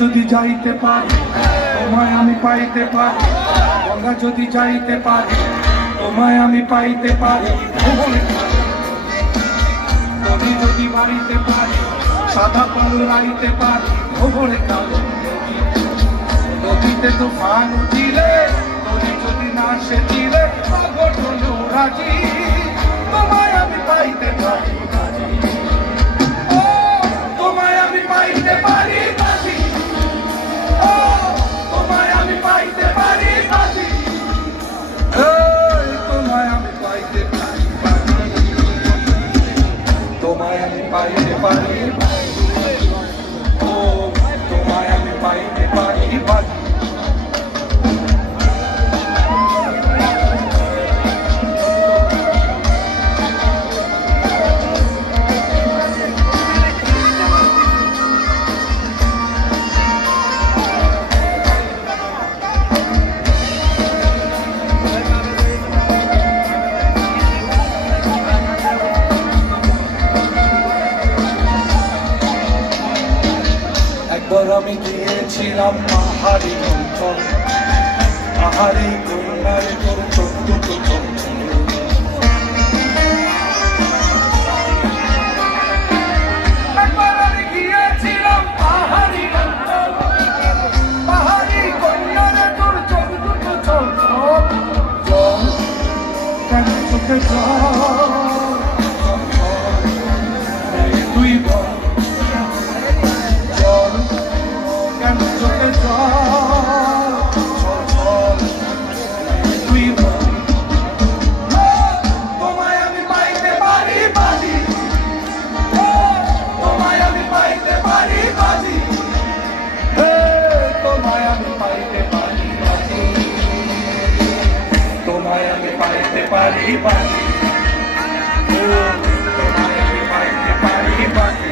যদি যাইতে পারি তোমায় আমি পাইতে পারি, গঙ্গা যদি যাইতে পারি তোমায় আমি পাইতে পারি, নদী যদি বাড়িতে পারি সাদা পাল রাইতে পারি, ভোরে কালো নদীতে তুফান উঠিলে নদী যদি না সে দিলে ঘটল রাজি, তোমায় আমি পাইতে পারি, ও তোমায় আমি পাইতে পারি বাজি, ও তোমায় আমি পাইতে পারি বাজি, তোমায় আমি পাইতে পারি বাজি, তোমায় আমি পাইতে পারি, ও তোমায় আমি পাইতে পারি বাজি। একবার আমি গিয়েছিলাম পাহাড়ি অঞ্চল, পাহাড়ি কন্যারে তোর চোখ দুটো চঞ্চল, একবার আমি গিয়েছিলাম পাহাড়ি অঞ্চল, পাহাড়ি কন্যারে তোর চোখ দুটো চঞ্চল, জল কেন চোখে জল তুই বল, তোমায় আমি পাইতে পারি বাজি, তোমায় আমি পাইতে পারি বাজি, তোমায় আমি পাইতে পারি বাজি, তোমায় আমি পাইতে পারি বাজি, তোমায় আমি পাইতে পারি বাজি।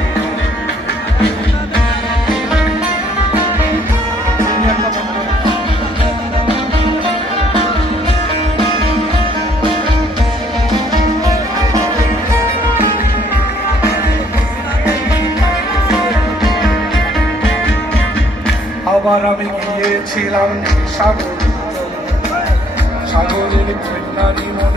আবার আমি গিয়েছিলাম সাগর, সাগরের কন্যারি মন